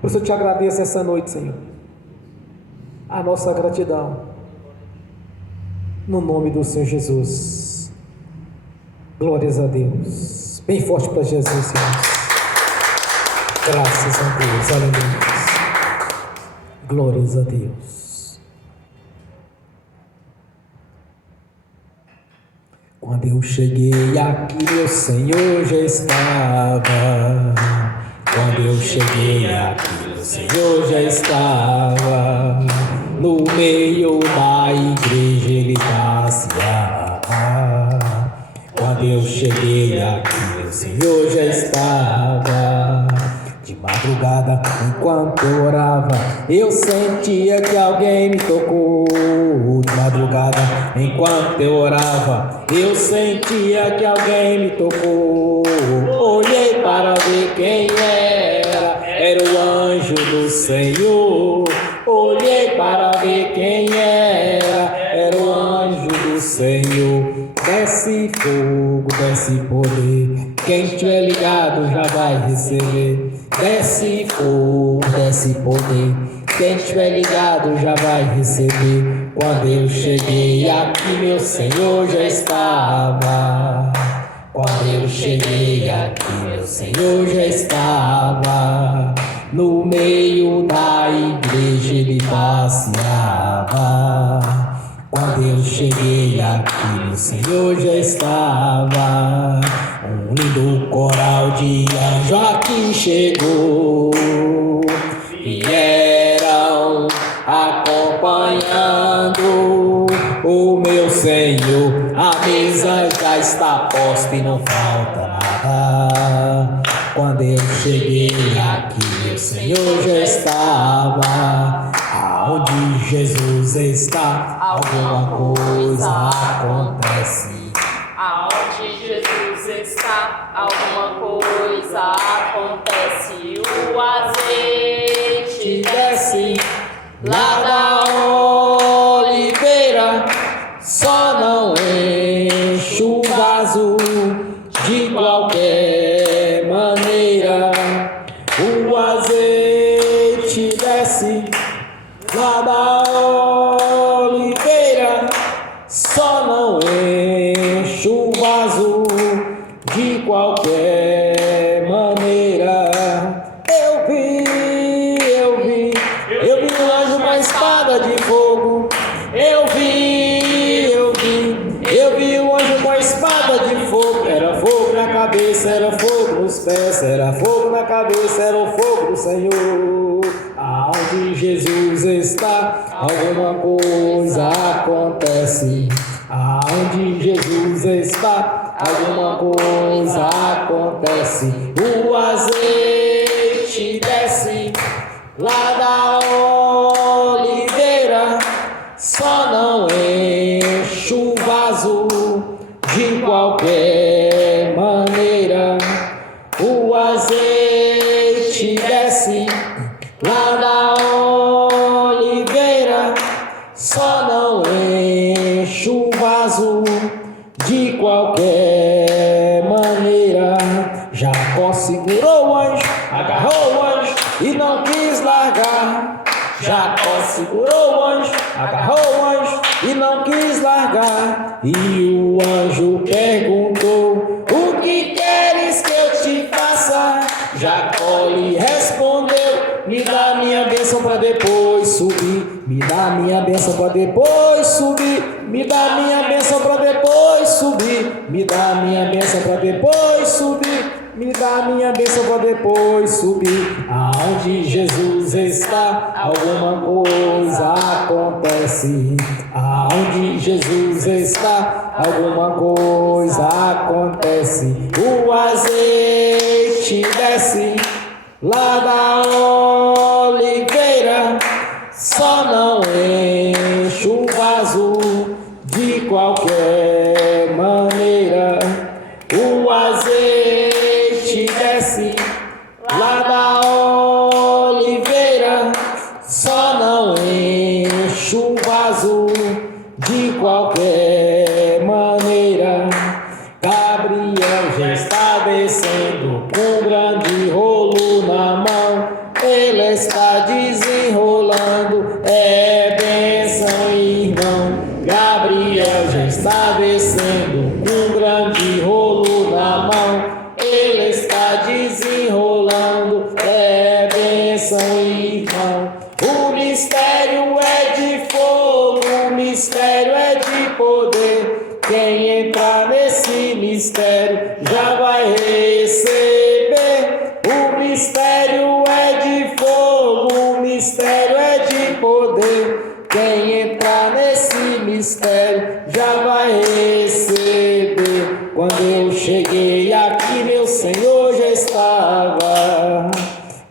Por isso eu te agradeço essa noite, Senhor. A nossa gratidão. No nome do Senhor Jesus. Glórias a Deus. Bem forte para Jesus, Senhor. Graças a Deus. Aleluia. Glórias a Deus. Quando eu cheguei aqui, meu Senhor já estava. Quando eu cheguei aqui, o Senhor já estava. No meio da igreja ele passeava. Quando eu cheguei aqui, o Senhor já estava. De madrugada, enquanto eu orava, eu sentia que alguém me tocou. De madrugada, enquanto eu orava, eu sentia que alguém me tocou. Olhei para ver quem era o anjo do Senhor. Olhei para ver quem era o anjo do Senhor. Desce fogo, desce poder, quem tiver ligado já vai receber. Desce fogo, desce poder, quem tiver ligado já vai receber. Quando eu cheguei aqui, meu Senhor já estava. Quando eu cheguei aqui, meu Senhor já estava. No meio da igreja ele passeava. Quando eu cheguei aqui, o Senhor já estava. Um lindo coral de anjo aqui chegou. Vieram acompanhando o meu Senhor. A mesa já está posta e não falta nada. Quando eu cheguei aqui, meu Senhor já estava. Aonde Jesus está, alguma coisa acontece. Aonde Jesus está, alguma coisa acontece. O azeite desce lá da oliveira, só não enche o vaso de qualquer maneira. O azeite desce lá da oliveira, só não enche o vaso de qualquer maneira. Eu vi um anjo com uma espada de fogo. Eu vi um anjo com a espada de fogo. Era fogo na cabeça, era fogo nos pés, era fogo na cabeça, era o fogo do Senhor. Aonde Jesus está, alguma coisa acontece. Aonde Jesus está, alguma coisa acontece. O azeite desce lá da oliveira, só não enche o vaso de qualquer maneira. O azeite desce lá da oliveira, só não enche o vaso de qualquer maneira. Jacó segurou o anjo, agarrou o anjo e não quis largar. Jacó segurou o anjo, agarrou o anjo e não quis largar. E o anjo perguntou: o que queres que eu te faça? Jacó lhe respondeu: me dá minha bênção para depois subir. Me dá minha bênção para depois subir. Me dá minha bênção para depois subir. Me dá minha bênção para depois subir. Me dá minha bênção para depois subir. Aonde Jesus está, alguma coisa acontece. Aonde Jesus está, alguma coisa acontece. O azeite desce lá da oliveira, só não enche o vaso de qualquer maneira. O azeite desce lá da oliveira, só não enche o vaso de qualquer maneira. Gabriel já está descendo com um grande rolo na mão. Ele é bênção, irmão. O mistério é de fogo, o mistério é de poder. Quem entrar nesse mistério já vai receber. O mistério é de fogo, o mistério é de poder. Quem entrar nesse mistério já vai receber. Quando eu cheguei aqui, meu Senhor já estava.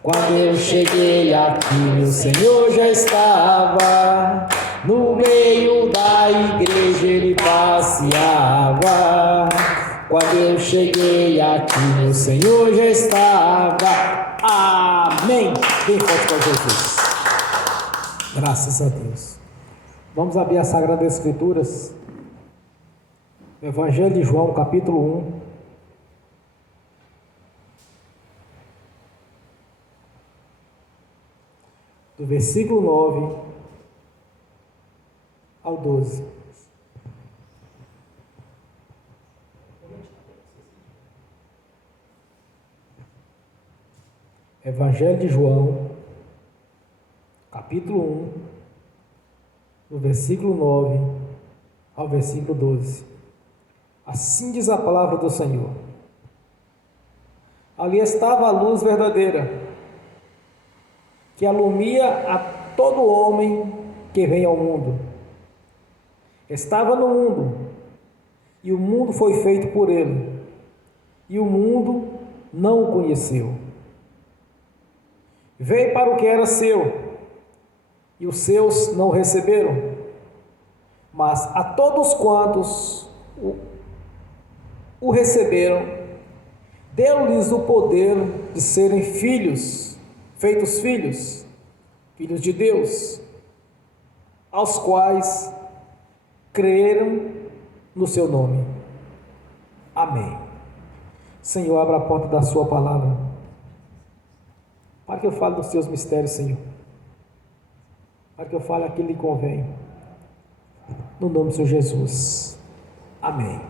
Quando eu cheguei aqui, meu Senhor já estava. No meio da igreja ele passeava. Quando eu cheguei aqui, meu Senhor já estava. Amém. Bem forte para Jesus. Graças a Deus. Vamos abrir as Sagradas Escrituras. Evangelho de João, capítulo 1. Do versículo 9 ao 12. Evangelho de João, capítulo 1, do versículo 9 ao versículo 12. Assim diz a palavra do Senhor. Ali estava a luz verdadeira, que alumia a todo homem que vem ao mundo. Estava no mundo, e o mundo foi feito por ele, e o mundo não o conheceu. Veio para o que era seu, e os seus não o receberam. Mas a todos quantos o receberam, deu-lhes o poder de serem filhos, feitos filhos, filhos de Deus, aos quais creram no seu nome. Amém. Senhor, abra a porta da sua palavra, para que eu fale dos seus mistérios, Senhor, para que eu fale aquilo que lhe convém, no nome do Senhor Jesus. Amém.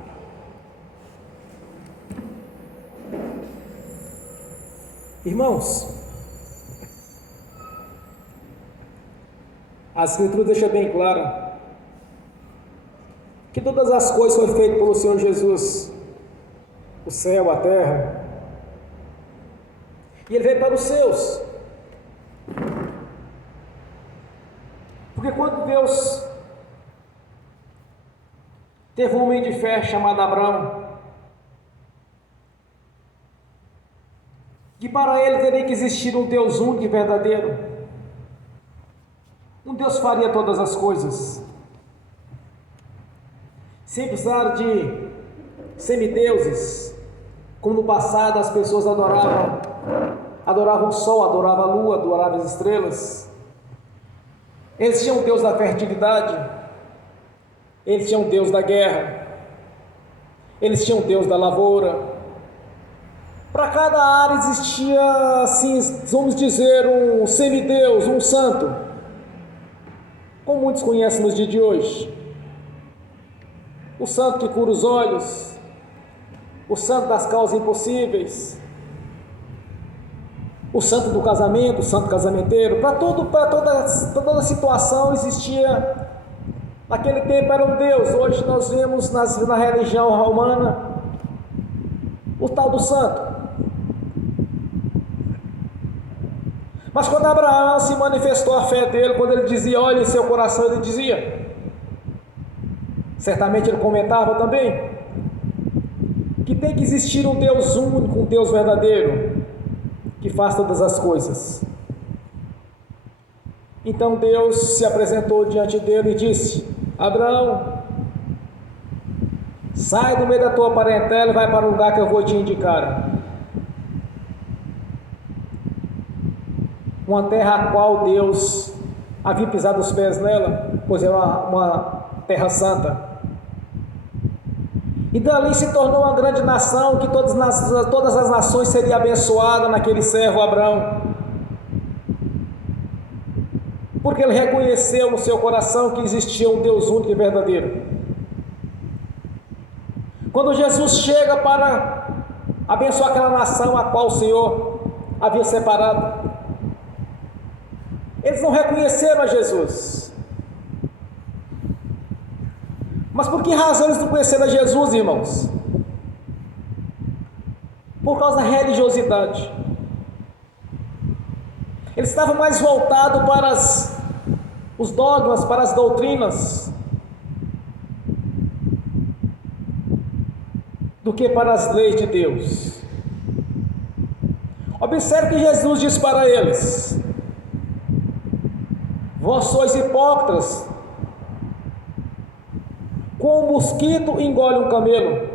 Irmãos, a Escritura deixa bem claro que todas as coisas foram feitas pelo Senhor Jesus, o céu, a terra, e Ele veio para os seus. Porque quando Deus teve um homem de fé chamado Abraão, que para ele teria que existir um Deus único e verdadeiro, um Deus faria todas as coisas, sem precisar de semideuses, como no passado as pessoas adoravam o sol, adoravam a lua, adoravam as estrelas. Eles tinham um Deus da fertilidade, eles tinham um Deus da guerra, eles tinham um Deus da lavoura. Para cada área existia, assim, vamos dizer, um semideus, um santo, como muitos conhecem nos dias de hoje. O santo que cura os olhos, o santo das causas impossíveis, o santo do casamento, o santo casamenteiro. Para toda situação existia, naquele tempo era um Deus. Hoje nós vemos na religião romana o tal do santo. Mas quando Abraão se manifestou a fé dele, quando ele dizia, olha em seu coração, ele dizia, certamente ele comentava também, que tem que existir um Deus único, um Deus verdadeiro, que faz todas as coisas. Então Deus se apresentou diante dele e disse, Abraão, sai do meio da tua parentela e vai para o lugar que eu vou te indicar. Uma terra a qual Deus havia pisado os pés nela, pois era uma terra santa. E dali se tornou uma grande nação, que todas as nações seriam abençoadas naquele servo Abraão. Porque ele reconheceu no seu coração que existia um Deus único e verdadeiro. Quando Jesus chega para abençoar aquela nação a qual o Senhor havia separado, Eles não reconheceram a Jesus. Mas por que razão eles não conheceram a Jesus, irmãos? Por causa da religiosidade. Eles estavam mais voltados para os dogmas, para as doutrinas, do que para as leis de Deus. Observe que Jesus disse para eles: vós sois hipócritas, como um mosquito engole um camelo.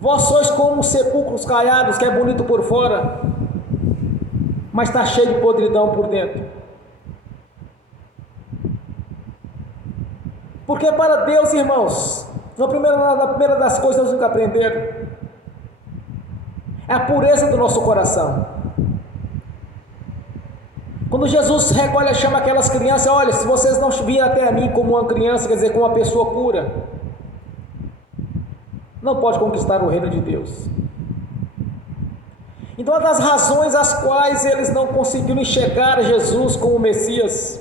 Vós sois como sepulcros caiados, que é bonito por fora, mas está cheio de podridão por dentro. Porque para Deus, irmãos, na primeira das coisas nós nunca aprenderam, é a pureza do nosso coração. Quando Jesus recolhe, chama aquelas crianças: olha, se vocês não virem até a mim como uma criança, quer dizer, como uma pessoa pura, não pode conquistar o reino de Deus. Então, uma das razões às quais eles não conseguiram enxergar Jesus como Messias,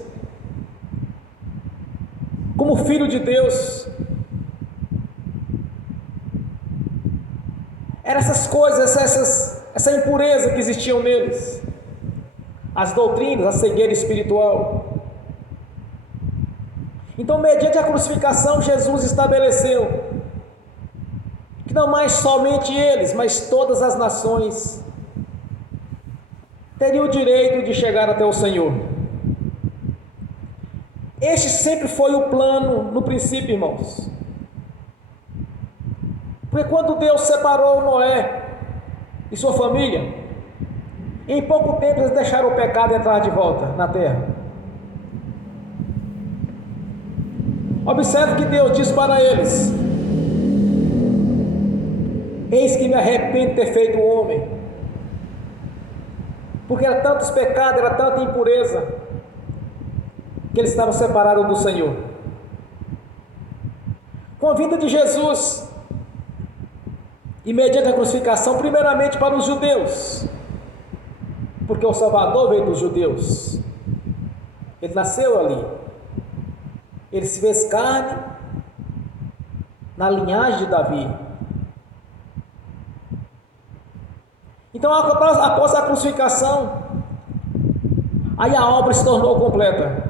como Filho de Deus, eram essas coisas, essa impureza que existiam neles, as doutrinas, a cegueira espiritual. Então, mediante a crucificação, Jesus estabeleceu que não mais somente eles, mas todas as nações teriam o direito de chegar até o Senhor. Este sempre foi o plano no princípio, irmãos. Porque quando Deus separou Noé e sua família, em pouco tempo eles deixaram o pecado entrar de volta na terra. Observe que Deus diz para eles: eis que me arrependo de ter feito o homem, porque era tantos pecados, era tanta impureza, que eles estavam separados do Senhor. Com a vinda de Jesus, e mediante a crucificação, primeiramente para os judeus, porque o Salvador veio dos judeus, ele nasceu ali, ele se fez carne na linhagem de Davi. Então, após a crucificação, aí a obra se tornou completa,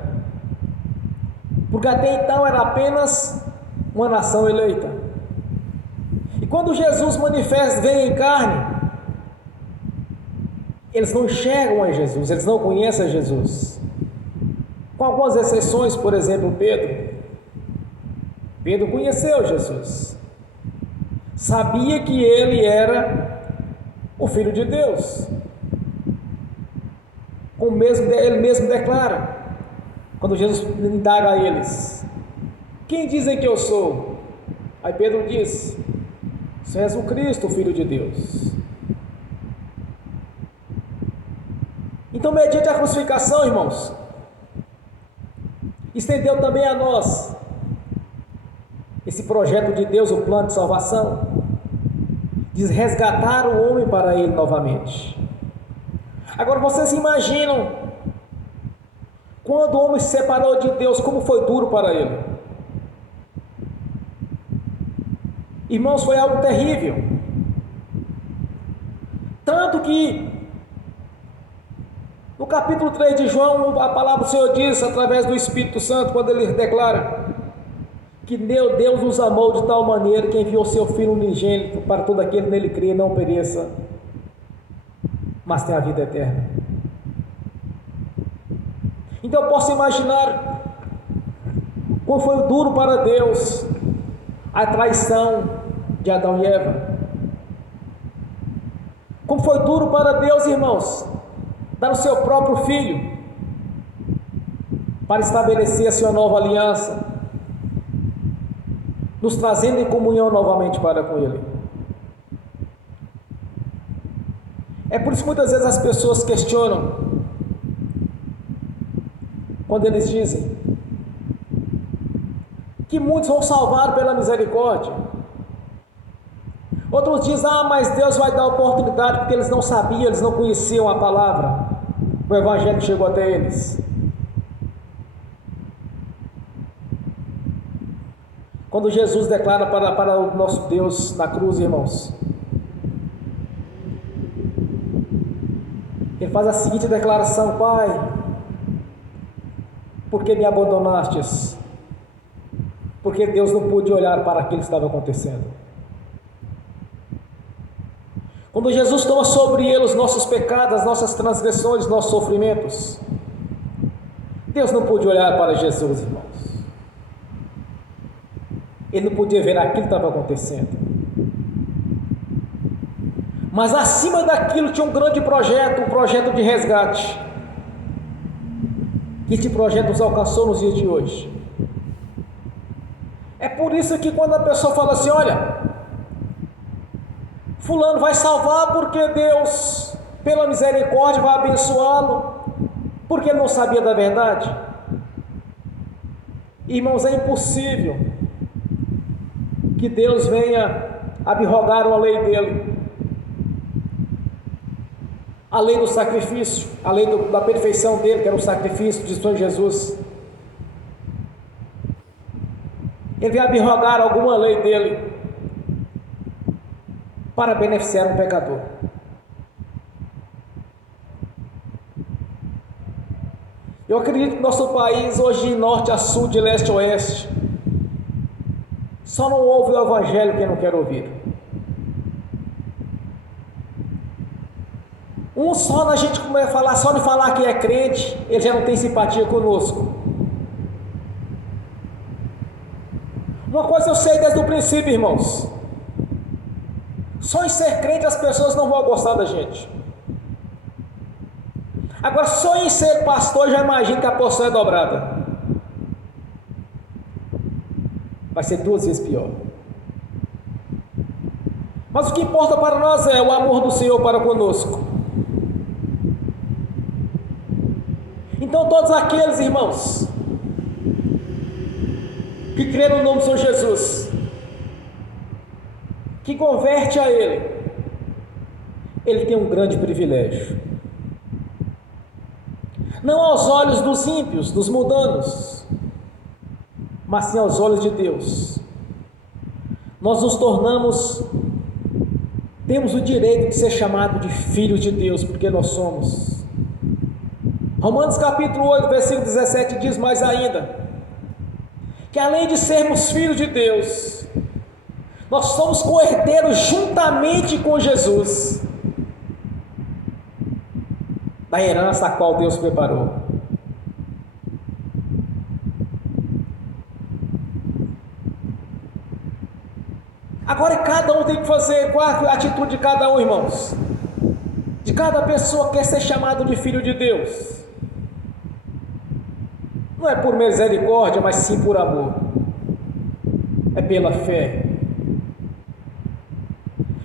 porque até então era apenas uma nação eleita. E quando Jesus vem em carne, eles não enxergam a Jesus, eles não conhecem a Jesus, com algumas exceções. Por exemplo, Pedro conheceu Jesus, sabia que ele era o Filho de Deus, ele mesmo declara, quando Jesus indaga a eles: quem dizem que eu sou? Aí Pedro diz: tu és o Cristo, o Filho de Deus. Então, mediante a crucificação, irmãos, estendeu também a nós esse projeto de Deus, o plano de salvação, de resgatar o homem para ele novamente. Agora, vocês imaginam, quando o homem se separou de Deus, como foi duro para ele? Irmãos, foi algo terrível. Tanto que no capítulo 3 de João, a palavra do Senhor diz, através do Espírito Santo, quando ele declara que Deus nos amou de tal maneira que enviou seu Filho unigênito para todo aquele que nele crê não pereça, mas tenha a vida eterna. Então eu posso imaginar como foi duro para Deus a traição de Adão e Eva. Como foi duro para Deus, irmãos, dar o seu próprio filho para estabelecer a sua nova aliança, nos trazendo em comunhão novamente para com Ele. É por isso que muitas vezes as pessoas questionam, quando eles dizem que muitos vão salvar pela misericórdia. Outros dizem, mas Deus vai dar oportunidade porque eles não sabiam, eles não conheciam a palavra. O Evangelho chegou até eles. Quando Jesus declara para o nosso Deus na cruz, irmãos, Ele faz a seguinte declaração: Pai, por que me abandonastes? Porque Deus não pôde olhar para aquilo que estava acontecendo. Quando Jesus toma sobre Ele os nossos pecados, as nossas transgressões, os nossos sofrimentos, Deus não pôde olhar para Jesus, irmãos. Ele não podia ver aquilo que estava acontecendo. Mas acima daquilo tinha um grande projeto, um projeto de resgate. Este projeto nos alcançou nos dias de hoje. É por isso que quando a pessoa fala assim, olha, fulano vai salvar porque Deus, pela misericórdia, vai abençoá-lo, porque ele não sabia da verdade. Irmãos, é impossível que Deus venha abrogar uma lei dele, a lei do sacrifício, a lei da perfeição dele, que era o sacrifício de Senhor Jesus. Ele vai abrogar alguma lei dele para beneficiar um pecador. Eu acredito que nosso país hoje, de norte a sul, de leste a oeste, só não ouve o Evangelho quem não quer ouvir. Só na gente começa a falar, só de falar que é crente, ele já não tem simpatia conosco. Uma coisa eu sei desde o princípio, irmãos: só em ser crente as pessoas não vão gostar da gente. Agora, só em ser pastor, já imagino que a porção é dobrada. Vai ser 2 vezes pior. Mas o que importa para nós é o amor do Senhor para conosco. Então todos aqueles, irmãos, que crê no nome do Senhor Jesus, que converte a Ele tem um grande privilégio. Não aos olhos dos ímpios, dos mundanos, mas sim aos olhos de Deus. Nós nos tornamos, temos o direito de ser chamado de filhos de Deus, porque nós somos. Romanos capítulo 8, versículo 17 diz mais ainda, que além de sermos filhos de Deus, nós somos co-herdeiros juntamente com Jesus, da herança a qual Deus preparou. Agora cada um tem que fazer, qual a atitude de cada um, irmãos? De cada pessoa que quer ser chamado de filho de Deus. Não é por misericórdia, mas sim por amor. É pela fé.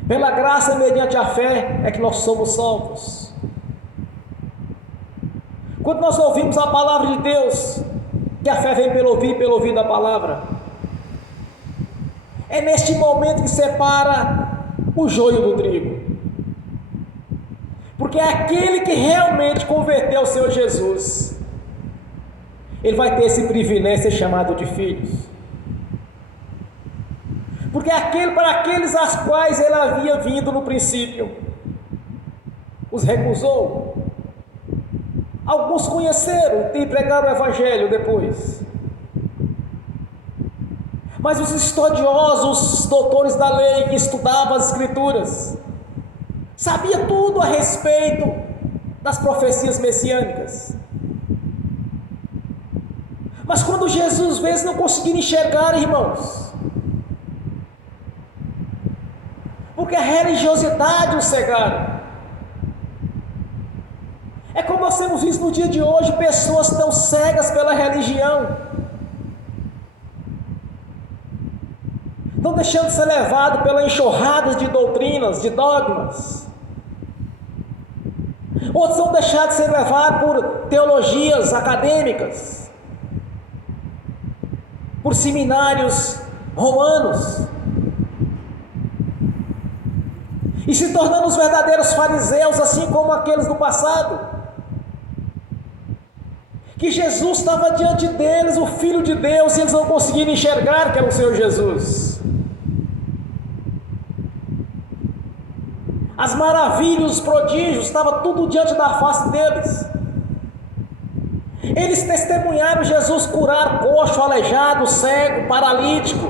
Pela graça, mediante a fé, é que nós somos salvos. Quando nós ouvimos a palavra de Deus, que a fé vem pelo ouvir da palavra, é neste momento que separa o joio do trigo. Porque é aquele que realmente converteu o Senhor Jesus, ele vai ter esse privilégio de ser chamado de filhos. Porque para aqueles aos quais ele havia vindo no princípio, os recusou. Alguns conheceram e pregaram o Evangelho depois. Mas os estudiosos, os doutores da lei, que estudavam as Escrituras, sabia tudo a respeito das profecias messiânicas. Mas quando Jesus veio, eles não conseguiram enxergar, irmãos, porque a religiosidade os cegaram. É como nós temos visto no dia de hoje, pessoas tão cegas pela religião, estão deixando de ser levados pela enxurrada de doutrinas, de dogmas. Outros são deixados de ser levados por teologias acadêmicas, por seminários romanos. e se tornando os verdadeiros fariseus, assim como aqueles do passado, que Jesus estava diante deles, o Filho de Deus, e eles não conseguiram enxergar que era o Senhor Jesus. As maravilhas, os prodígios, estava tudo diante da face deles. Eles testemunharam Jesus curar coxo, aleijado, cego, paralítico,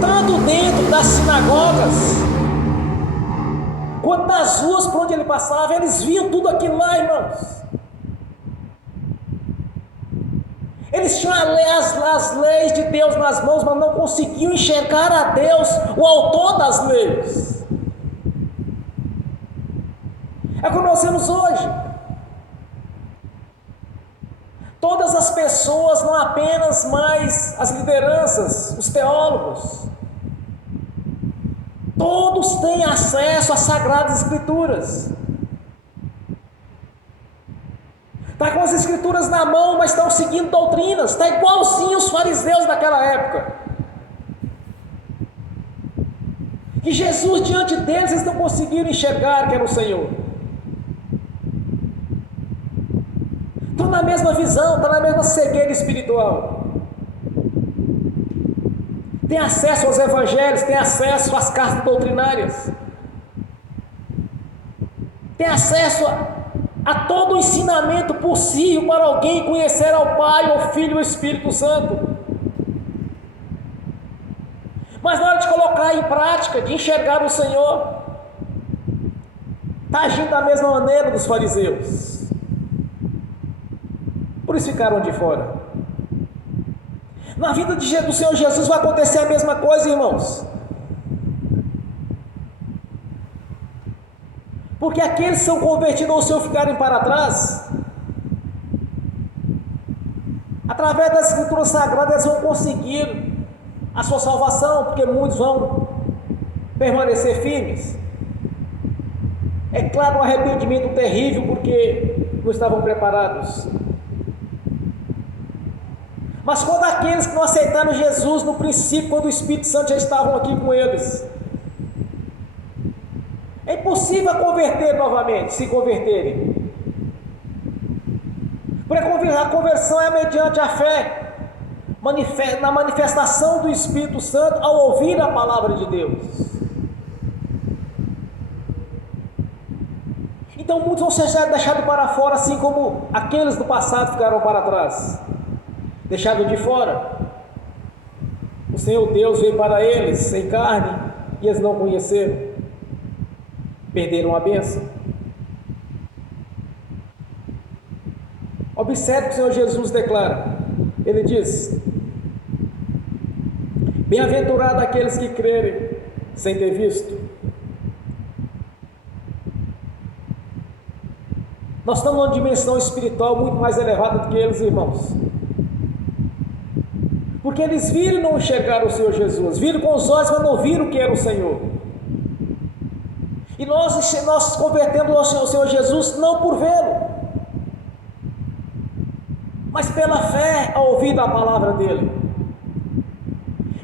tanto dentro das sinagogas, quanto nas ruas por onde ele passava. Eles viam tudo aquilo lá, irmãos. Eles tinham as leis de Deus nas mãos, mas não conseguiam enxergar a Deus, o autor das leis. É como nós vemos hoje. Todas as pessoas, não apenas mais as lideranças, os teólogos, todos têm acesso às Sagradas Escrituras. Está com as Escrituras na mão, mas estão seguindo doutrinas. Está igualzinho os fariseus daquela época. Que Jesus, diante deles, eles não conseguiram enxergar que era o Senhor. Estão na mesma visão, estão na mesma cegueira espiritual. Tem acesso aos evangelhos, tem acesso às cartas doutrinárias, tem acesso a todo o ensinamento possível para alguém conhecer ao Pai, ao Filho e ao Espírito Santo. Mas na hora de colocar em prática, de enxergar o Senhor, está agindo da mesma maneira dos fariseus. Por isso ficaram de fora. Na vida do Senhor Jesus vai acontecer a mesma coisa, irmãos. Porque aqueles que são convertidos ao Senhor ficarem para trás, através das Escrituras Sagradas eles vão conseguir a sua salvação, porque muitos vão permanecer firmes. É claro, um arrependimento terrível, porque não estavam preparados. Mas quando aqueles que não aceitaram Jesus no princípio, quando o Espírito Santo já estavam aqui com eles, é impossível converter novamente, se converterem. Porque a conversão é mediante a fé, na manifestação do Espírito Santo ao ouvir a palavra de Deus. Então muitos vão ser deixados para fora, assim como aqueles do passado ficaram para trás, deixados de fora. O Senhor Deus veio para eles em carne e eles não conheceram, perderam a bênção. Observe o que o Senhor Jesus declara. Ele diz: bem-aventurado aqueles que crerem sem ter visto. Nós estamos numa dimensão espiritual muito mais elevada do que eles, irmãos. Porque eles viram e não enxergaram o Senhor Jesus, viram com os olhos, mas não viram o que era o Senhor. E nós convertemos ao Senhor Jesus não por vê-lo, mas pela fé ao ouvir a palavra dele.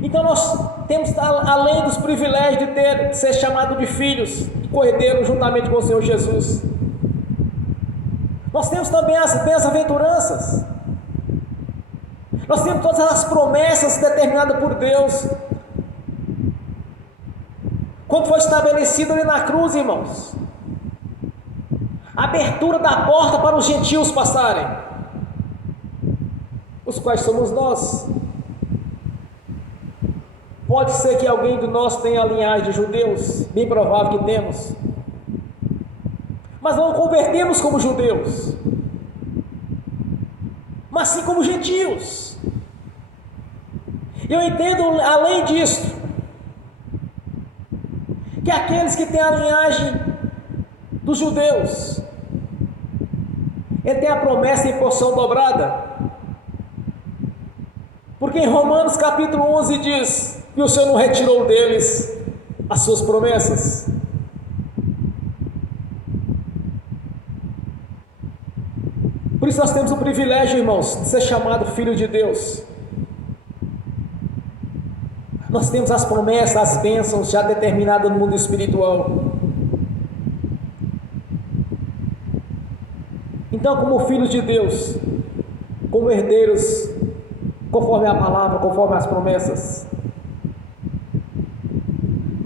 Então nós temos, além dos privilégios de ser chamado de filhos, de cordeiro juntamente com o Senhor Jesus, nós temos também as bem-aventuranças. Nós temos todas as promessas determinadas por Deus, quando foi estabelecido ali na cruz, irmãos, a abertura da porta para os gentios passarem, os quais somos nós. Pode ser que alguém de nós tenha a linhagem de judeus, bem provável que temos, mas não convertemos como judeus, mas sim como gentios. Eu entendo, além disso, que aqueles que têm a linhagem dos judeus, ele tem a promessa em porção dobrada, porque em Romanos capítulo 11 diz que o Senhor não retirou deles as suas promessas. Por isso nós temos o privilégio, irmãos, de ser chamado filho de Deus. Nós temos as promessas, as bênçãos já determinadas no mundo espiritual. Então, como filhos de Deus, como herdeiros, conforme a palavra, conforme as promessas,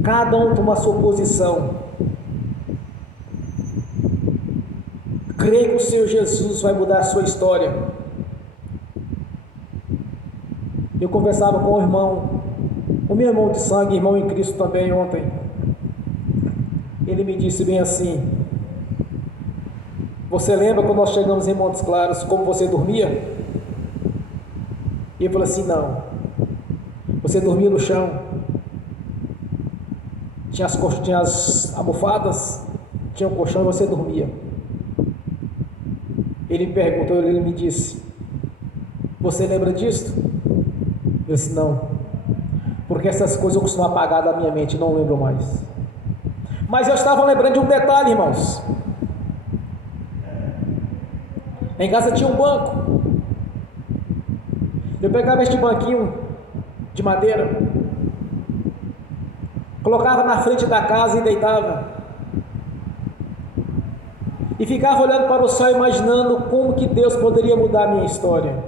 cada um toma a sua posição. Creio que o Senhor Jesus vai mudar a sua história. Eu conversava com o meu irmão de sangue, irmão em Cristo também ontem. Ele me disse bem assim: você lembra quando nós chegamos em Montes Claros, como você dormia? E eu falei assim: não. Você dormia no chão, tinha as almofadas, tinha um colchão e você dormia. Ele me perguntou, ele me disse: você lembra disso? Eu disse: não, porque essas coisas eu costumo apagar da minha mente, não lembro mais. Mas eu estava lembrando de um detalhe, irmãos. Em casa tinha um banco. Eu pegava este banquinho de madeira, colocava na frente da casa e deitava, e ficava olhando para o céu, imaginando como que Deus poderia mudar a minha história,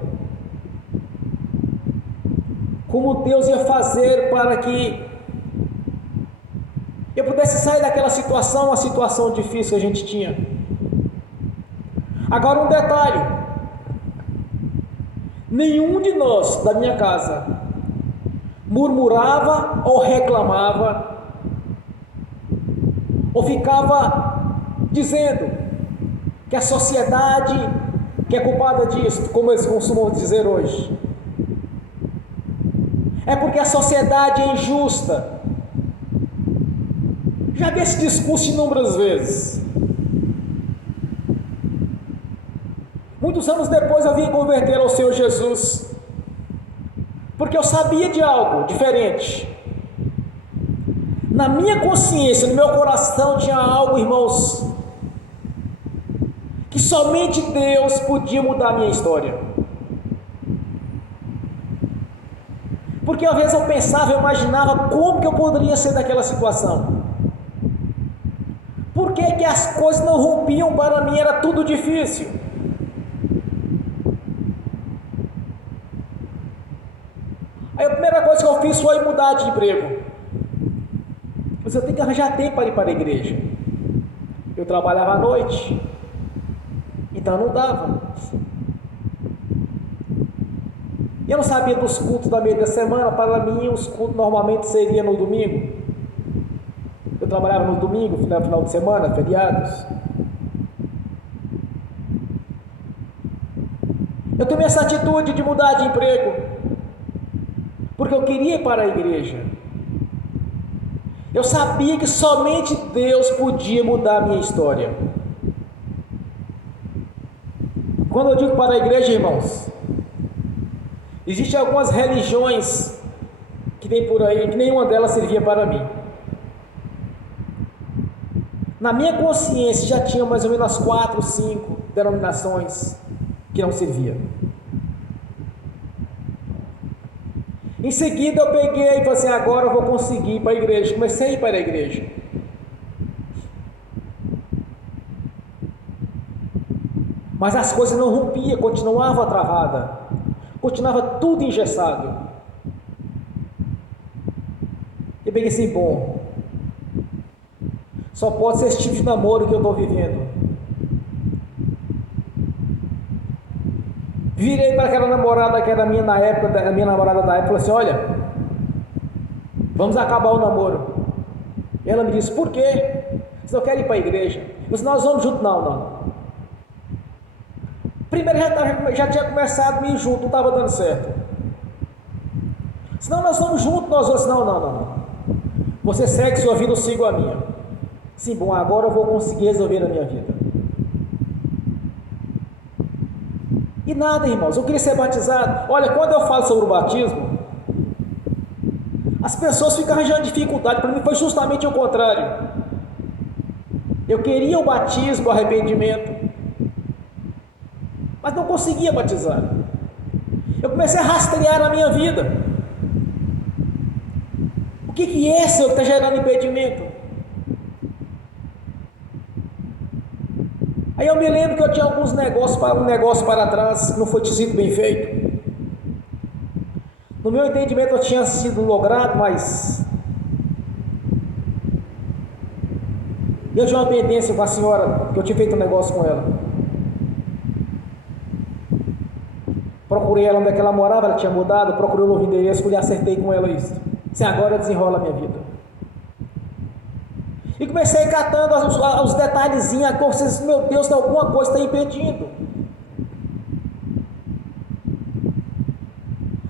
como Deus ia fazer para que eu pudesse sair daquela situação, uma situação difícil que a gente tinha. Agora um detalhe: nenhum de nós da minha casa murmurava ou reclamava ou ficava dizendo que a sociedade que é culpada disso, como eles costumam dizer hoje. É porque a sociedade é injusta. Já vi esse discurso inúmeras vezes. Muitos anos depois eu vim converter ao Senhor Jesus, porque eu sabia de algo diferente. Na minha consciência, no meu coração tinha algo, irmãos, que somente Deus podia mudar a minha história. Porque às vezes eu pensava, eu imaginava como que eu poderia ser daquela situação. Por que as coisas não rompiam para mim? Era tudo difícil. Aí a primeira coisa que eu fiz foi mudar de emprego. Mas eu tenho que arranjar tempo para ir para a igreja. Eu trabalhava à noite, então não dava. Eu não sabia dos cultos da meia da semana. Para mim os cultos normalmente seriam no domingo. Eu trabalhava no domingo, final de semana, feriados. Eu tomei essa atitude de mudar de emprego, porque eu queria ir para a igreja. Eu sabia que somente Deus podia mudar a minha história. Quando eu digo para a igreja, irmãos, existem algumas religiões que tem por aí, que nenhuma delas servia para mim. Na minha consciência já tinha mais ou menos 4, 5 denominações que não serviam. Em seguida eu peguei e falei assim: agora eu vou conseguir ir para a igreja. Comecei a ir para a igreja. Mas as coisas não rompiam, continuava travada, continuava tudo engessado. Eu peguei assim: bom, só pode ser esse tipo de namoro que eu estou vivendo. Virei para aquela namorada que era minha na época, a minha namorada da época, e falei assim: olha, vamos acabar o namoro. Ela me disse: por quê? Eu quero ir para a igreja. Eu disse: nós vamos juntos. Não. Primeiro já tinha começado a ir junto, não estava dando certo. Senão nós vamos juntos, nós vamos. Não. Você segue sua vida, eu sigo a minha. Sim, bom, agora eu vou conseguir resolver a minha vida. E nada, irmãos, eu queria ser batizado. Olha, quando eu falo sobre o batismo, as pessoas ficam arranjando dificuldade. Para mim foi justamente o contrário. Eu queria o batismo, o arrependimento, mas não conseguia batizar. Eu comecei a rastrear a minha vida. que é, Senhor, que está gerando impedimento? Aí eu me lembro que eu tinha alguns negócios, um negócio para trás, que não foi sido bem feito. No meu entendimento eu tinha sido logrado, mas eu tinha uma pendência com a senhora, que eu tinha feito um negócio com ela. Procurei ela onde é que ela morava, ela tinha mudado, procurei o novo endereço, e acertei com ela isso. Assim, agora desenrola a minha vida. E comecei catando os detalhezinhos, meu Deus, alguma coisa está impedindo.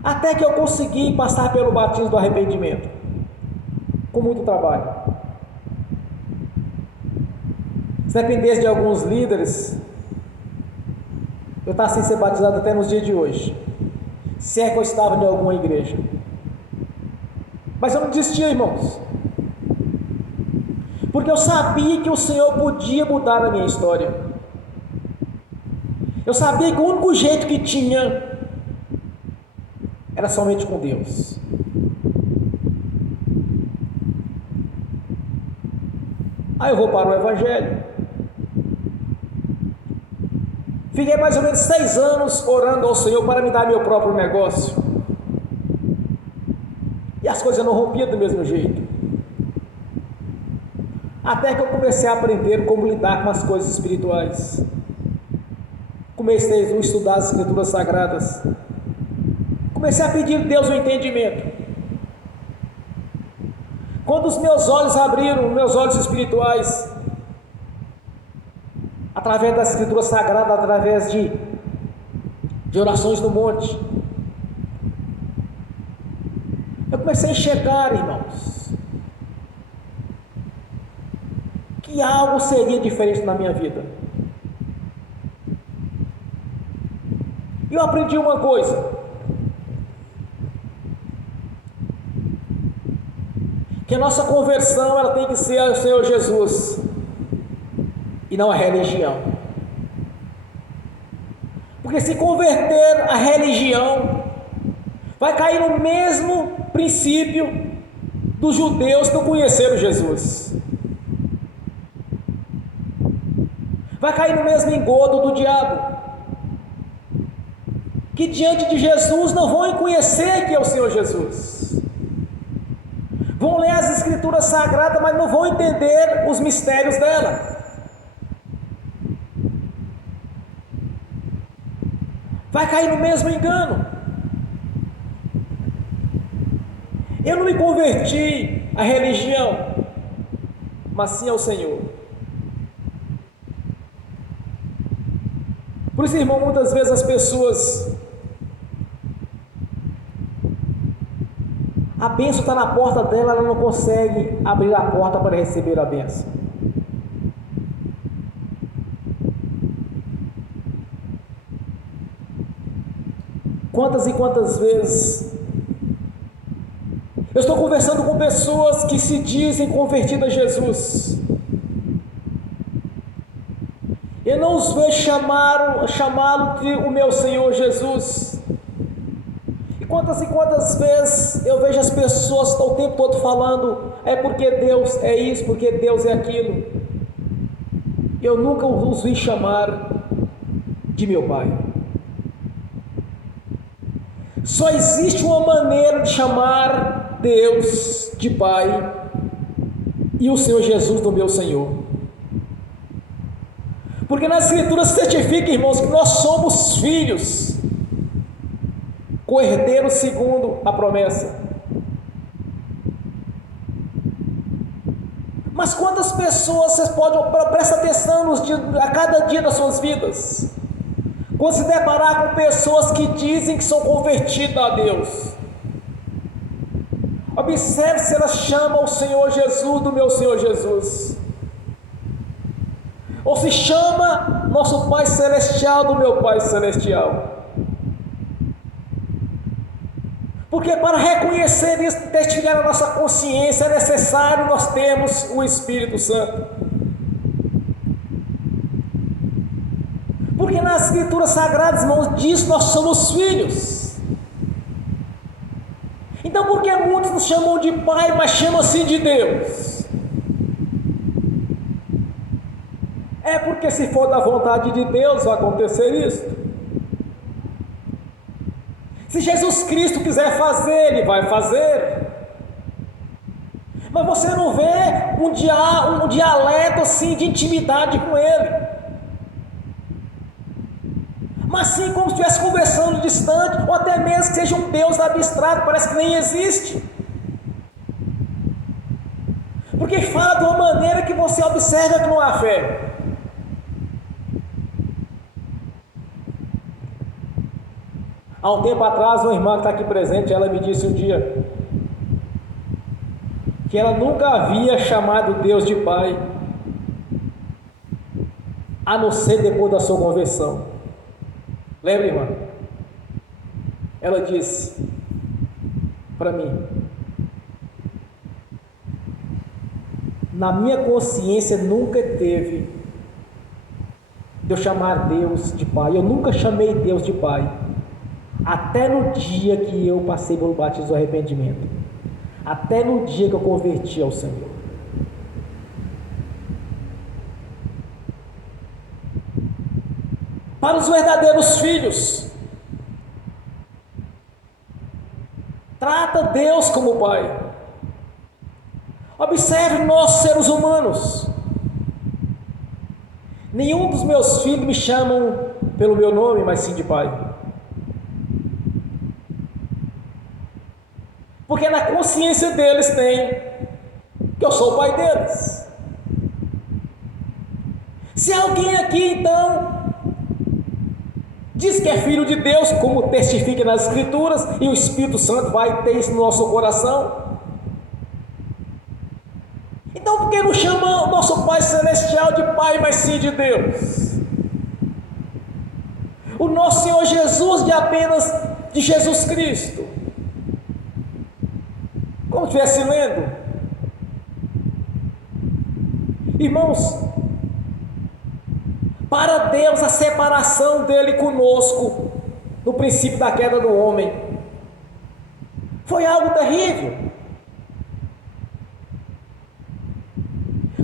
Até que eu consegui passar pelo batismo do arrependimento, com muito trabalho. Se dependesse de alguns líderes, eu estava sem ser batizado até nos dias de hoje, se é que eu estava em alguma igreja. Mas eu não desistia, irmãos, porque eu sabia que o Senhor podia mudar a minha história. Eu sabia que o único jeito que tinha era somente com Deus. Aí eu vou para o Evangelho. Fiquei mais ou menos 6 anos orando ao Senhor para me dar meu próprio negócio. E as coisas não rompiam do mesmo jeito. Até que eu comecei a aprender como lidar com as coisas espirituais. Comecei a estudar as Escrituras Sagradas. Comecei a pedir a Deus o entendimento. Quando os meus olhos abriram, meus olhos espirituais, através das Escrituras Sagradas, através de orações no monte, eu comecei a enxergar, irmãos, que algo seria diferente na minha vida. E eu aprendi uma coisa: que a nossa conversão ela tem que ser ao Senhor Jesus e não a religião. Porque se converter à religião vai cair no mesmo princípio dos judeus que não conheceram Jesus. Vai cair no mesmo engodo do diabo, que diante de Jesus não vão conhecer que é o Senhor Jesus. Vão ler as Escrituras Sagradas, mas não vão entender os mistérios dela. Vai cair no mesmo engano. Eu não me converti à religião, mas sim ao Senhor. Por isso, irmão, muitas vezes as pessoas, a bênção está na porta dela, ela não consegue abrir a porta para receber a bênção. Quantas e quantas vezes eu estou conversando com pessoas que se dizem convertidas a Jesus, eu não os vejo chamá-lo de o meu Senhor Jesus. E quantas vezes eu vejo as pessoas estão o tempo todo falando, é porque Deus é isso, porque Deus é aquilo. Eu nunca os vi chamar de meu Pai. Só existe uma maneira de chamar Deus de Pai e o Senhor Jesus do meu Senhor. Porque nas Escrituras certifica, irmãos, que nós somos filhos, co-herdeiros segundo a promessa. Mas quantas pessoas vocês podem, presta atenção a cada dia das suas vidas, quando se deparar com pessoas que dizem que são convertidas a Deus, observe se elas chamam o Senhor Jesus do meu Senhor Jesus, ou se chama nosso Pai Celestial do meu Pai Celestial. Porque para reconhecer isso, testificar na nossa consciência, é necessário nós termos o Espírito Santo. Porque nas Escrituras Sagradas, irmãos, diz que nós somos filhos. Então Então, por que muitos nos chamam de pai, mas chamam-se de Deus? É porque se for da vontade de Deus vai acontecer isso. Se Jesus Cristo quiser fazer, Ele vai fazer. Mas você não vê um dialeto assim de intimidade com Ele. Mas sim como se estivesse conversando distante, ou até mesmo que seja um Deus abstrato, parece que nem existe. Porque fala de uma maneira que você observa que não há fé. Há um tempo atrás, uma irmã que está aqui presente, ela me disse um dia que ela nunca havia chamado Deus de Pai, a não ser depois da sua conversão. Lembra, irmã? Ela disse para mim: na minha consciência nunca teve de eu chamar Deus de Pai. Eu nunca chamei Deus de Pai, até no dia que eu passei pelo batismo do arrependimento, até no dia que eu converti ao Senhor. Para os verdadeiros filhos, trata Deus como Pai. Observe nós, seres humanos. Nenhum dos meus filhos me chamam pelo meu nome, mas sim de Pai. Porque na consciência deles tem que eu sou o pai deles. Se alguém aqui então diz que é filho de Deus, como testifica nas Escrituras, e o Espírito Santo vai ter isso no nosso coração, então por que não chama o nosso Pai Celestial de Pai, mas sim de Deus? O nosso Senhor Jesus de apenas de Jesus Cristo. Como estivesse lendo, irmãos, para Deus a separação dele conosco no princípio da queda do homem foi algo terrível.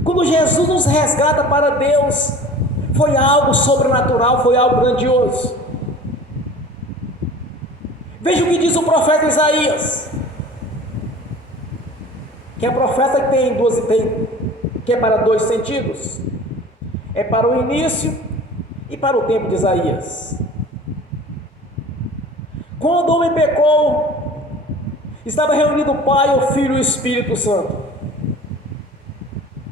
Quando Jesus nos resgata para Deus, foi algo sobrenatural, foi algo grandioso. Veja o que diz o profeta Isaías, que é profeta que é para dois sentidos, é para o início e para o tempo de Isaías. Quando o homem pecou, estava reunido o Pai, o Filho e o Espírito Santo.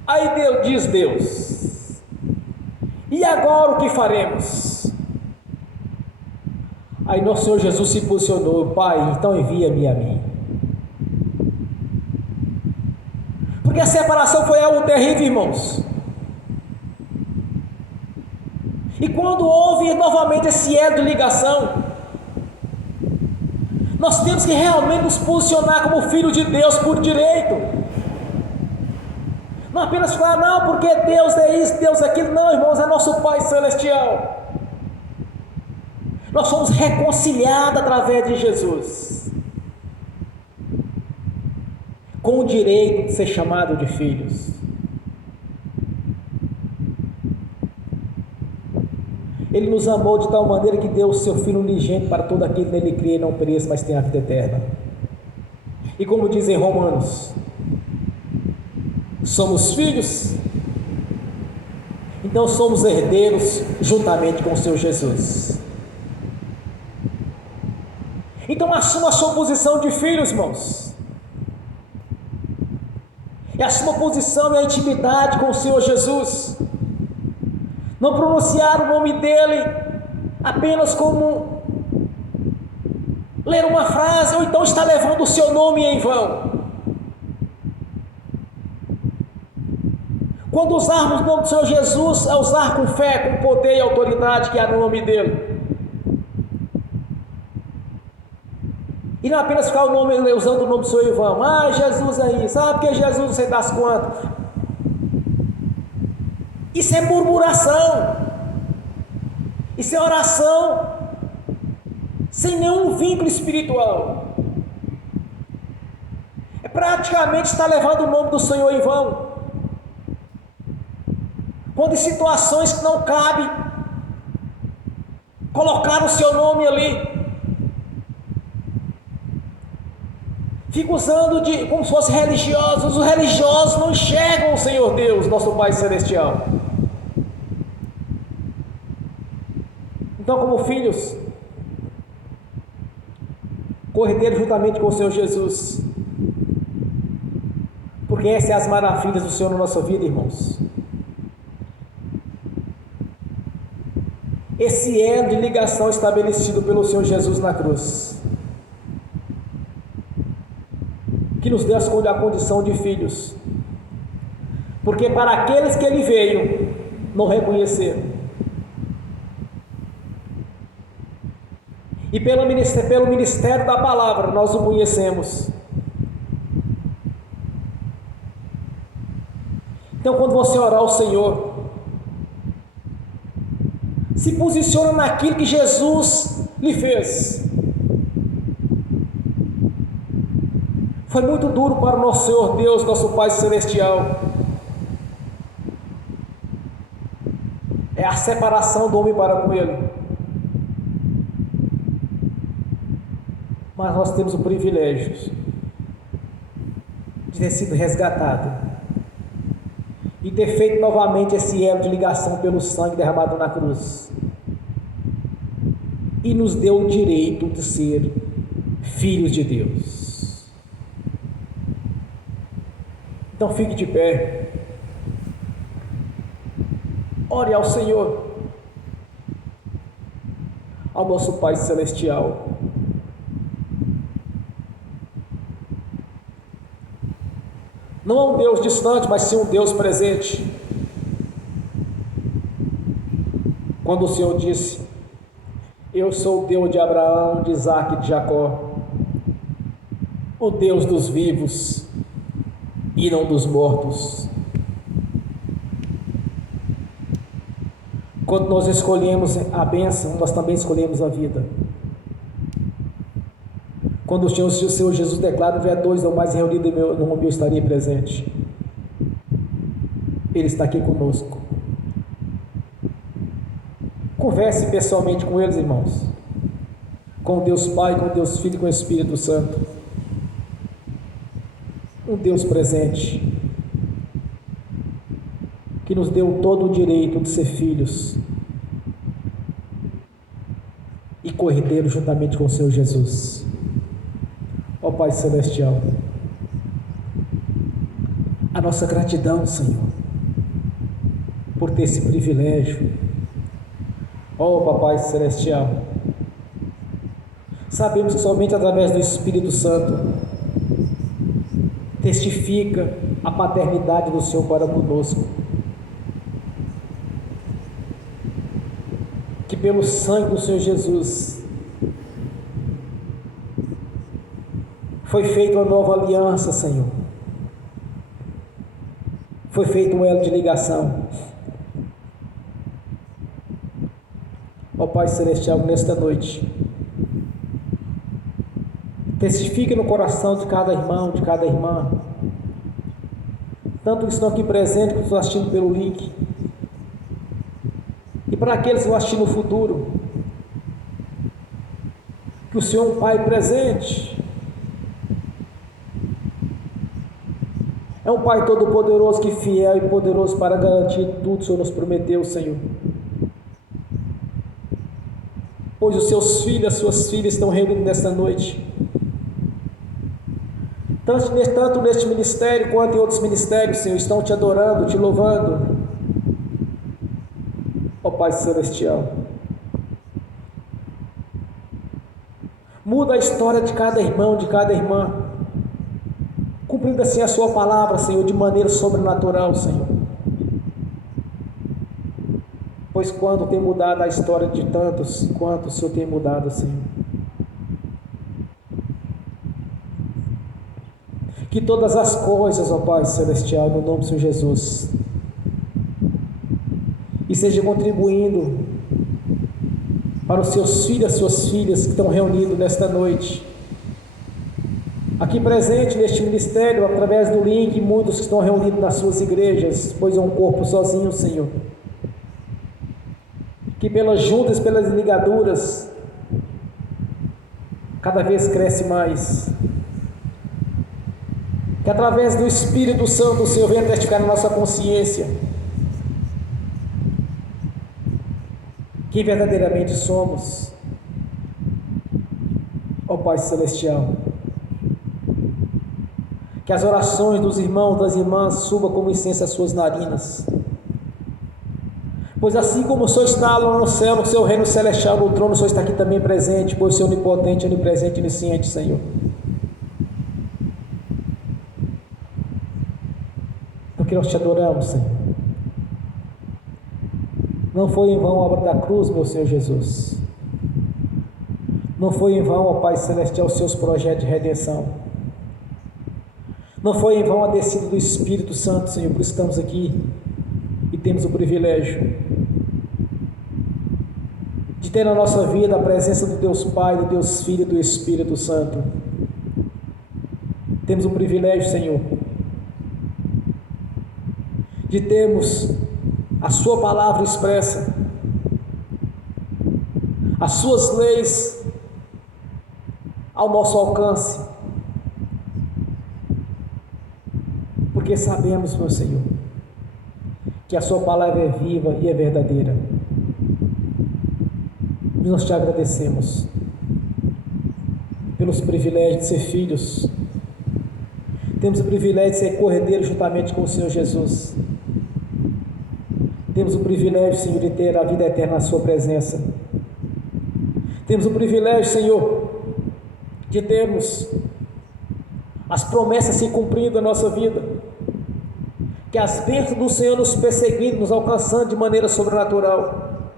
Aí diz Deus: e agora o que faremos? Aí nosso Senhor Jesus se posicionou: Pai, então envia-me a mim. Porque a separação foi algo terrível, irmãos. E quando houve novamente esse elo de ligação, nós temos que realmente nos posicionar como filho de Deus por direito. Não apenas falar, não, porque Deus é isso, Deus é aquilo. Não, irmãos, é nosso Pai Celestial. Nós somos reconciliados através de Jesus, com o direito de ser chamado de filhos. Ele nos amou de tal maneira que deu o seu Filho unigênito para todo aquele que nele crê e não pereça, mas tenha a vida eterna. E como dizem Romanos, somos filhos, então somos herdeiros juntamente com o Senhor Jesus. Então assuma a sua posição de filhos, irmãos, e assuma a posição e a intimidade com o Senhor Jesus. Não pronunciar o nome dele apenas como ler uma frase, ou então está levando o seu nome em vão. Quando usarmos o nome do Senhor Jesus, é usar com fé, com poder e autoridade que há no nome dele. E não apenas ficar usando o nome do Senhor em vão. Ah, Jesus aí, sabe que Jesus não sei das quantas. Isso é murmuração, isso é oração sem nenhum vínculo espiritual. praticamente está levando o nome do Senhor em vão, quando em situações que não cabe, colocaram o seu nome ali, fica usando como se fossem religiosos. Os religiosos não enxergam o Senhor Deus, nosso Pai Celestial. Então, como filhos, correr juntamente com o Senhor Jesus, porque essas são as maravilhas do Senhor na nossa vida, irmãos. Esse elo de ligação estabelecido pelo Senhor Jesus na cruz, que nos deu a condição de filhos, porque para aqueles que Ele veio, não reconheceram, e pelo ministério da palavra, nós o conhecemos. Então, quando você orar ao Senhor, se posiciona naquilo que Jesus lhe fez. Foi muito duro para o nosso Senhor Deus, nosso Pai Celestial. É a separação do homem para com Ele. Mas nós temos o privilégio de ter sido resgatado e ter feito novamente esse elo de ligação pelo sangue derramado na cruz, e nos deu o direito de ser filhos de Deus. Então fique de pé, ore ao Senhor, ao nosso Pai Celestial. Não é um Deus distante, mas sim um Deus presente. Quando o Senhor disse: eu sou o Deus de Abraão, de Isaque e de Jacó, o Deus dos vivos e não dos mortos. Quando nós escolhemos a bênção, nós também escolhemos a vida. Quando o Senhor Jesus declara: houver dois ou mais reunidos em meu nome, eu estarei presente. Ele está aqui conosco. Converse pessoalmente com eles, irmãos, com Deus Pai, com Deus Filho e com o Espírito Santo. Um Deus presente, que nos deu todo o direito de ser filhos e co-herdeiros juntamente com o Senhor Jesus. Ó Pai Celestial, a nossa gratidão, Senhor, por ter esse privilégio. Ó Papai Celestial, sabemos que somente através do Espírito Santo testifica a paternidade do Senhor para conosco, que pelo sangue do Senhor Jesus foi feita uma nova aliança, Senhor. Foi feito um elo de ligação. Ó Pai Celestial, nesta noite, testifique no coração de cada irmão, de cada irmã, tanto que estão aqui presentes, que estão assistindo pelo link, e para aqueles que vão assistir no futuro, que o Senhor é um Pai presente, é um Pai todo-poderoso, que fiel e poderoso para garantir tudo que o Senhor nos prometeu, Senhor. Pois os seus filhos, as suas filhas estão reunidos nesta noite, tanto neste ministério quanto em outros ministérios, Senhor, estão te adorando, te louvando. Ó Pai Celestial, muda a história de cada irmão, de cada irmã, cumprindo assim a sua palavra, Senhor, de maneira sobrenatural, Senhor. Pois quando tem mudado a história de tantos, quanto o Senhor tem mudado, Senhor. Que todas as coisas, ó Pai Celestial, no nome do Senhor Jesus, e seja contribuindo para os seus filhos, as suas filhas que estão reunidos nesta noite, aqui presente neste ministério, através do link, muitos que estão reunidos nas suas igrejas, pois é um corpo sozinho, Senhor, que pelas juntas, pelas ligaduras, cada vez cresce mais, que através do Espírito Santo o Senhor venha testificar na nossa consciência quem verdadeiramente somos, ó Pai Celestial. Que as orações dos irmãos, das irmãs subam como incenso às suas narinas, pois assim como o Senhor está lá no céu, no seu reino celestial, no trono, o Senhor está aqui também presente, pois o Senhor é onipotente, onipresente e onisciente, Senhor. Porque nós te adoramos, Senhor. Não foi em vão a obra da cruz, meu Senhor Jesus. Não foi em vão, ó Pai Celestial, os seus projetos de redenção. Não foi em vão a descida do Espírito Santo, Senhor, por isso estamos aqui e temos o privilégio de ter na nossa vida a presença do Deus Pai, do Deus Filho e do Espírito Santo. Temos o privilégio, Senhor, de termos a Sua palavra expressa, as Suas leis ao nosso alcance, porque sabemos, meu Senhor, que a Sua palavra é viva e é verdadeira. E nós te agradecemos pelos privilégios de ser filhos. Temos o privilégio de ser cordeiros juntamente com o Senhor Jesus. Temos o privilégio, Senhor, de ter a vida eterna na Sua presença. Temos o privilégio, Senhor, de termos as promessas se cumprindo na nossa vida, que as bênçãos do Senhor nos perseguindo, nos alcançando de maneira sobrenatural,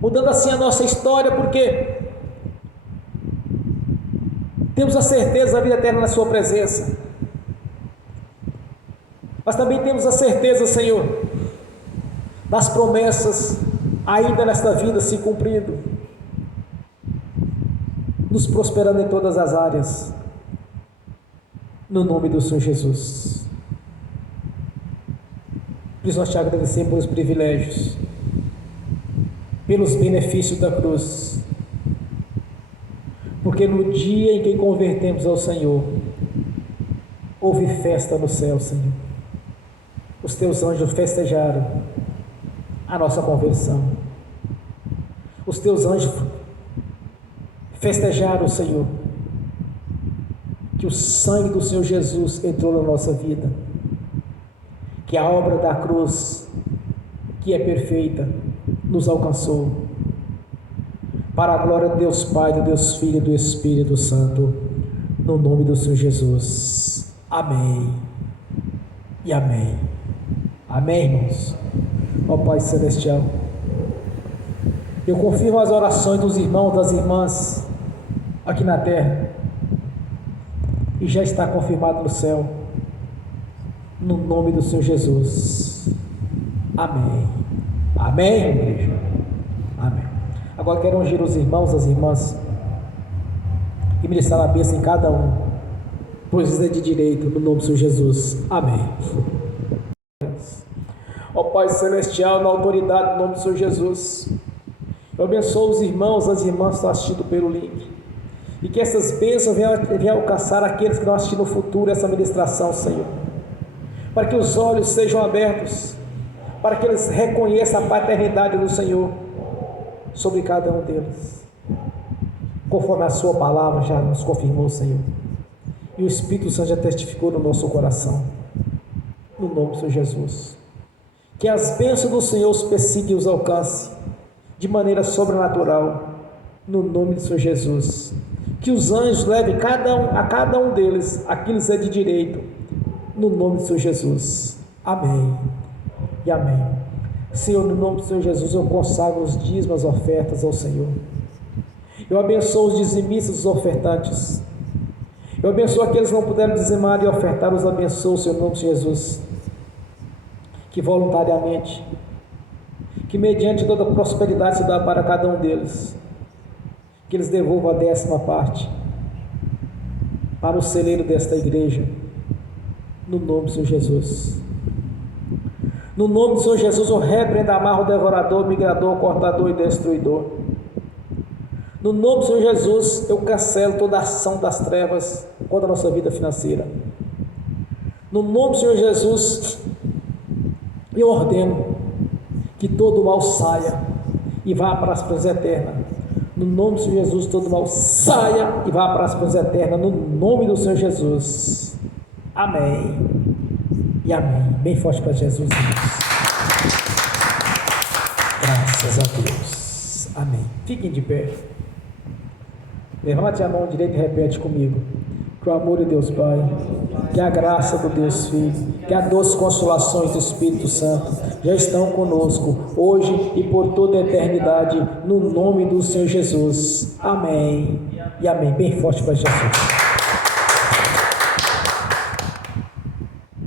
mudando assim a nossa história, porque temos a certeza da vida eterna na Sua presença, mas também temos a certeza, Senhor, das promessas ainda nesta vida se cumprindo, nos prosperando em todas as áreas, no nome do Senhor Jesus. Por isso nós te agradecemos pelos privilégios, pelos benefícios da cruz, porque no dia em que convertemos ao Senhor, houve festa no céu, Senhor. Os teus anjos festejaram a nossa conversão. Os teus anjos festejaram, Senhor, que o sangue do Senhor Jesus entrou na nossa vida, que a obra da cruz, que é perfeita, nos alcançou, para a glória de Deus Pai, do Deus Filho e do Espírito Santo, no nome do Senhor Jesus. Amém e amém. Amém, irmãos. Ó Pai Celestial, eu confirmo as orações dos irmãos, das irmãs aqui na terra, e já está confirmado no céu, no nome do Senhor Jesus. Amém. Amém, igreja? Amém. Agora quero ungir os irmãos, as irmãs, e ministrar a bênção em cada um, pois é de direito, no nome do Senhor Jesus. Amém. Ó Pai Celestial, na autoridade do nome do Senhor Jesus, eu abençoo os irmãos, as irmãs que estão assistindo pelo link, e que essas bênçãos venham alcançar aqueles que vão assistir no futuro essa ministração, Senhor, para que os olhos sejam abertos, para que eles reconheçam a paternidade do Senhor sobre cada um deles, conforme a Sua palavra já nos confirmou, Senhor, e o Espírito Santo já testificou no nosso coração, no nome do Senhor Jesus. Que as bênçãos do Senhor os persiga e os alcance de maneira sobrenatural, no nome do Senhor Jesus. Que os anjos levem a cada um deles aquilo que é de direito, no nome do Senhor Jesus. Amém e amém. Senhor, no nome do Senhor Jesus, eu consagro os dízimos, as ofertas ao Senhor. Eu abençoo os dizimistas, os ofertantes. Eu abençoo aqueles que não puderam dizimar e ofertar, os abençoo, Senhor, no nome de Jesus. Que voluntariamente, que mediante toda a prosperidade se dá para cada um deles, que eles devolvam a 10ª parte, para o celeiro desta igreja, no nome do Senhor Jesus. No nome do Senhor Jesus, eu repreendo, amarro o devorador, migrador, cortador e destruidor. No nome do Senhor Jesus, eu cancelo toda ação das trevas contra a nossa vida financeira. No nome do Senhor Jesus, eu ordeno que todo mal saia e vá para as presas eternas. No nome do Senhor Jesus, todo mal saia e vá para as presas eternas. No nome do Senhor Jesus. Amém. E amém. Bem forte para Jesus. Graças a Deus. Amém. Fiquem de pé. Levante a mão direita e repete comigo. Que o amor de Deus Pai, que a graça do Deus Filho, que as doces consolações do Espírito Santo já estão conosco, hoje e por toda a eternidade, no nome do Senhor Jesus. Amém. E amém. Bem forte para Jesus.